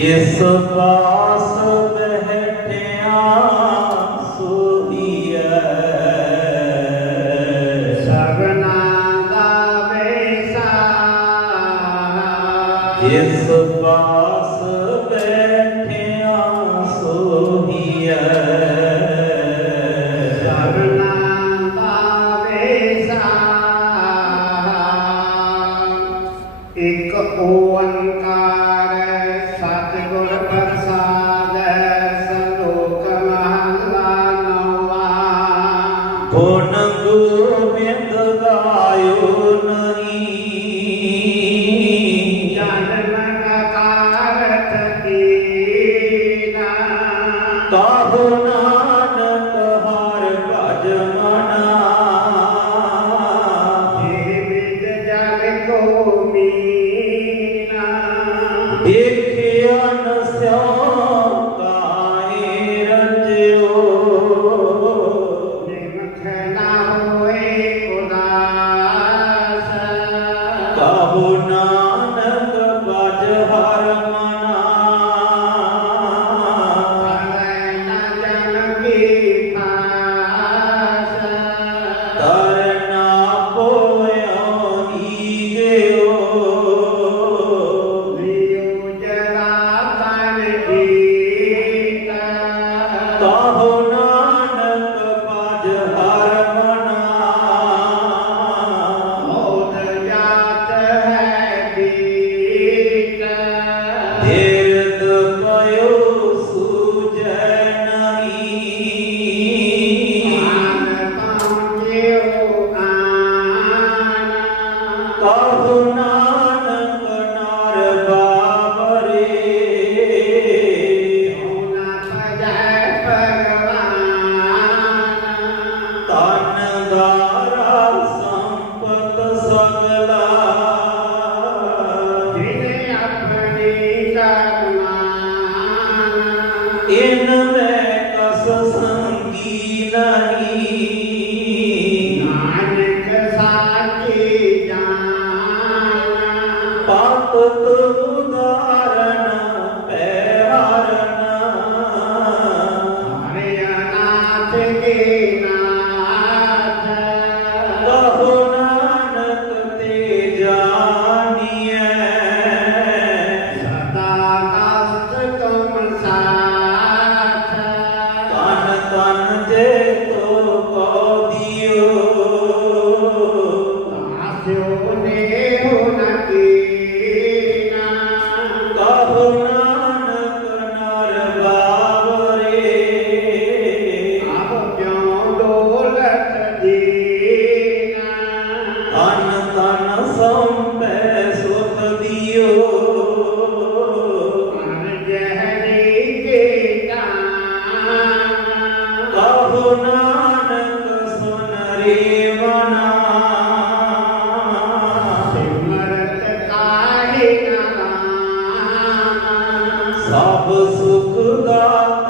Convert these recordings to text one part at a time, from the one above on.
Yes, Allah. Oh.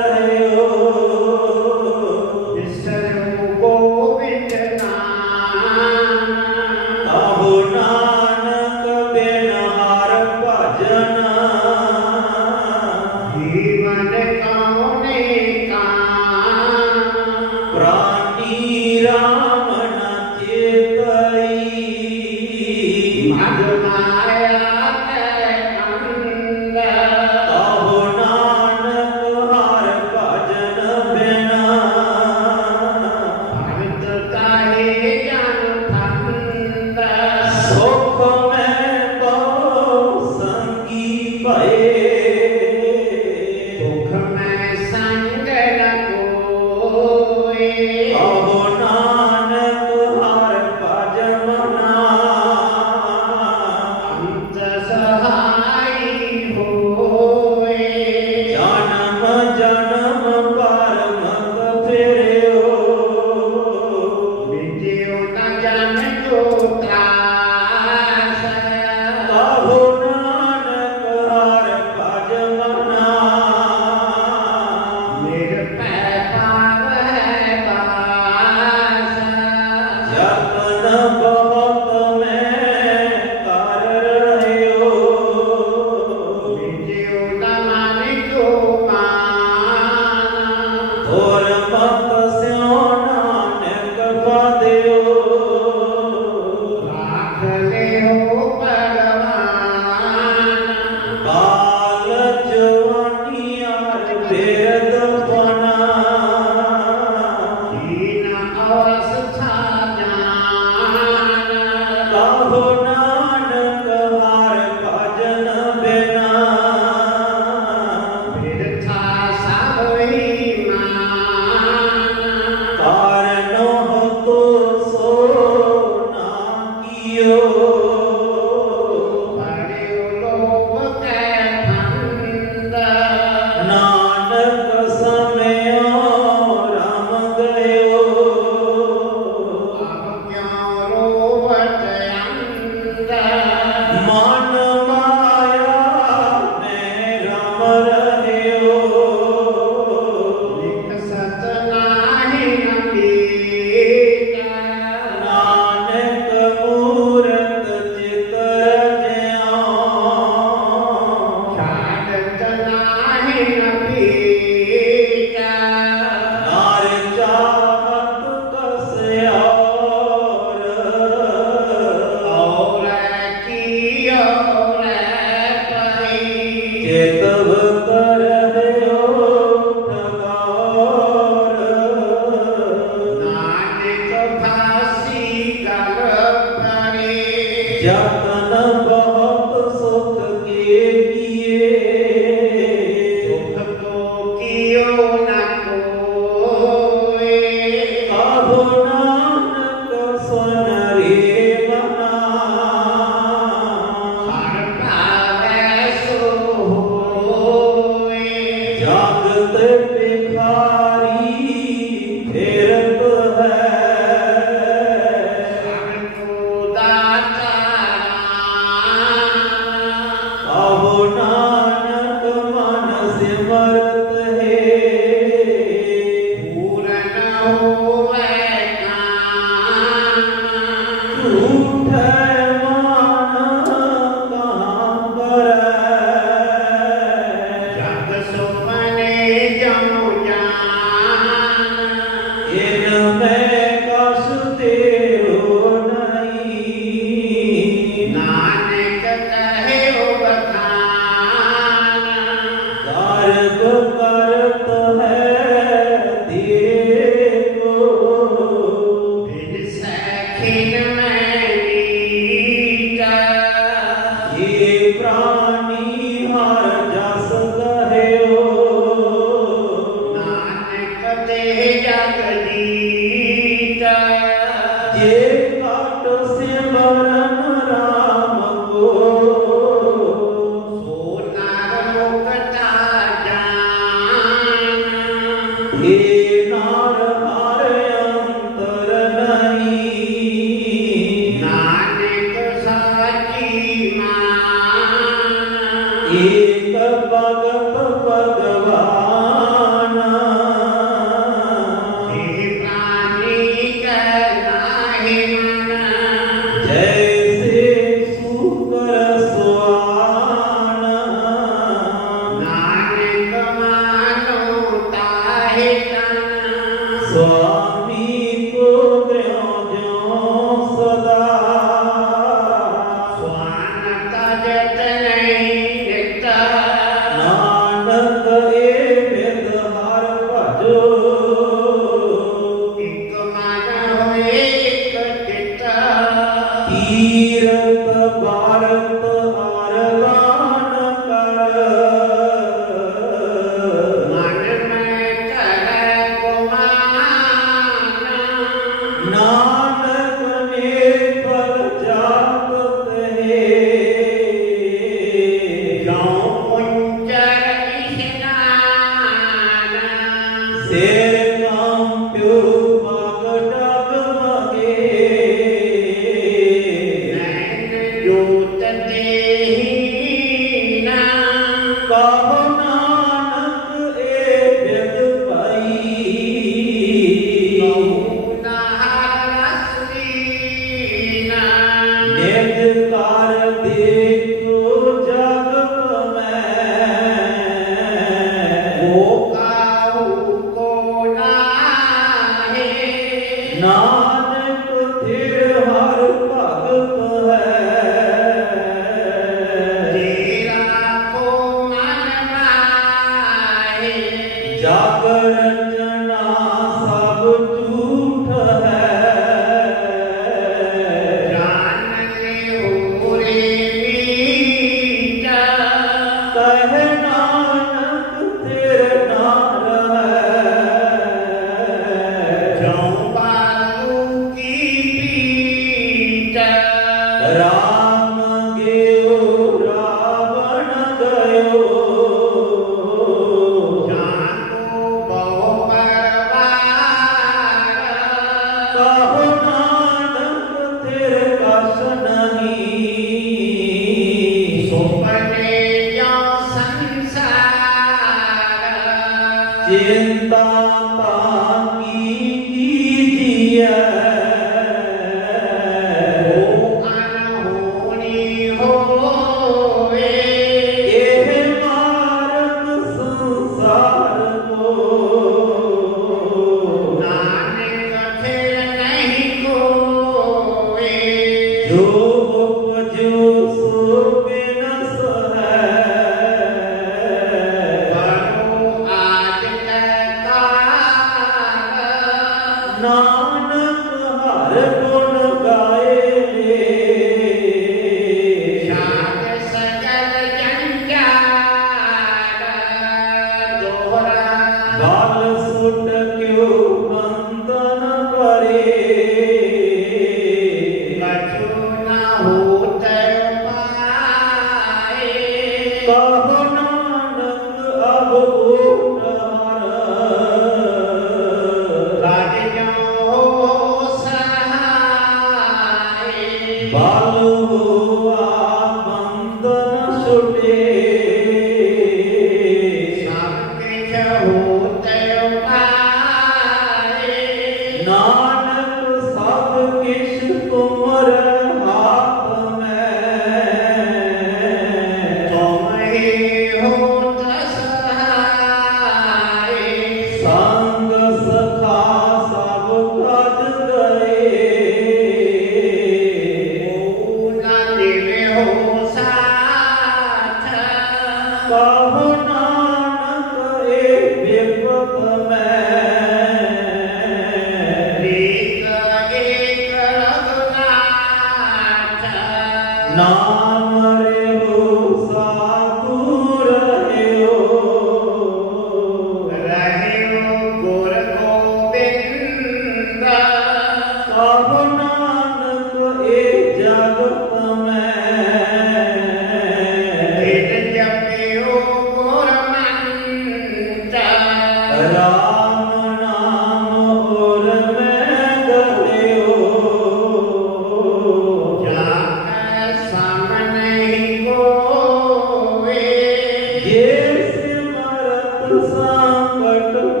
the sangatam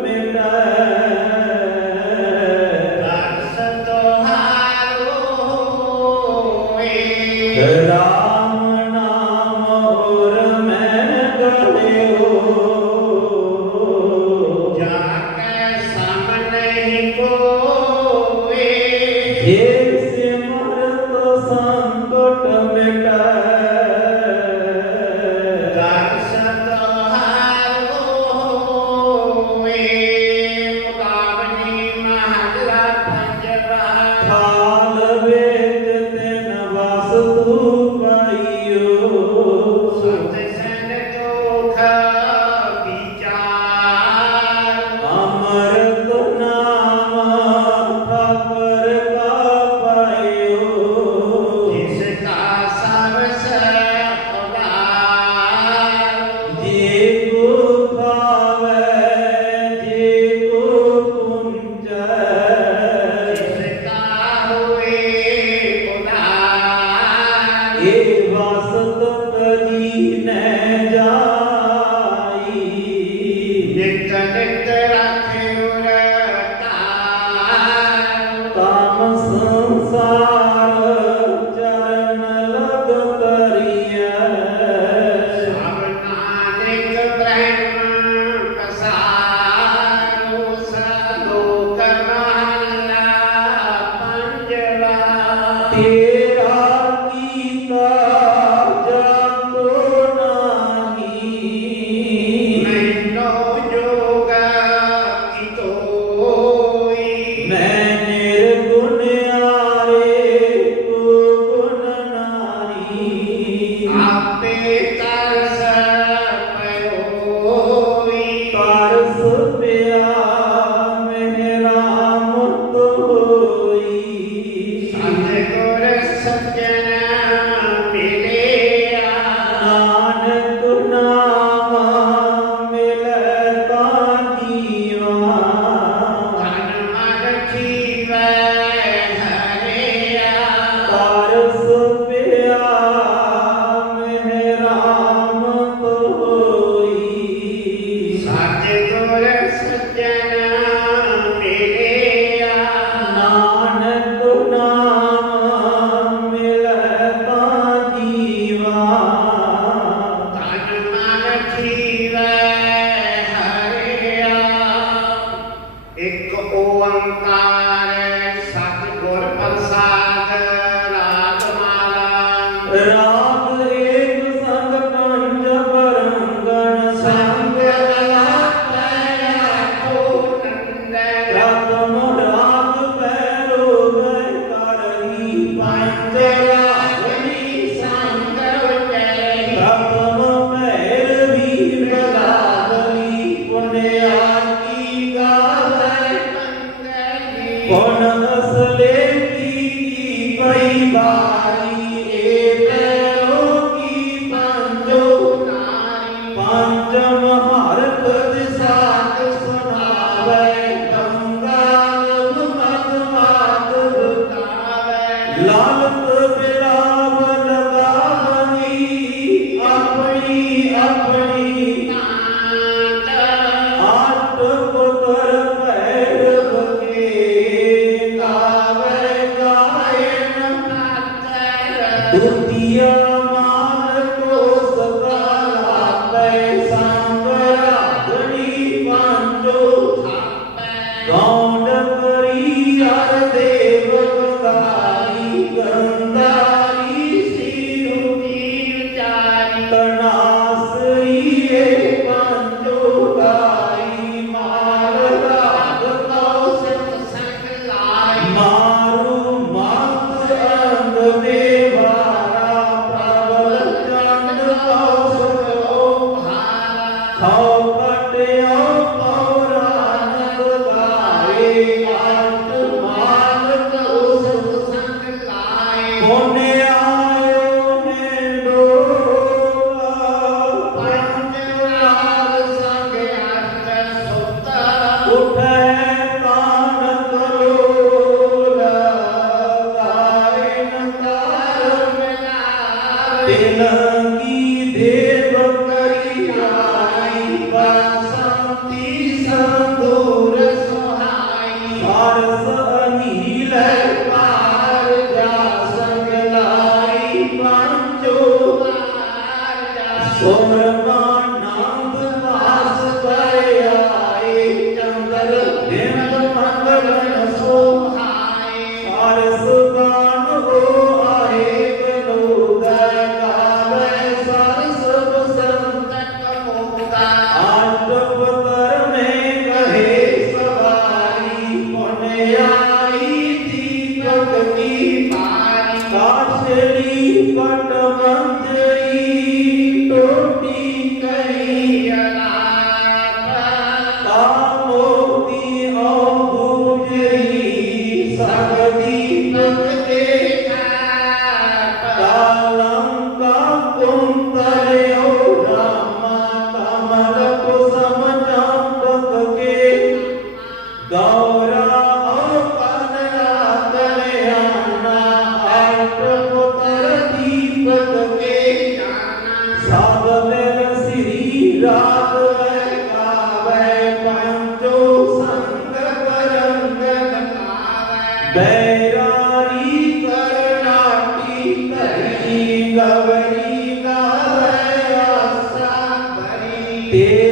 ter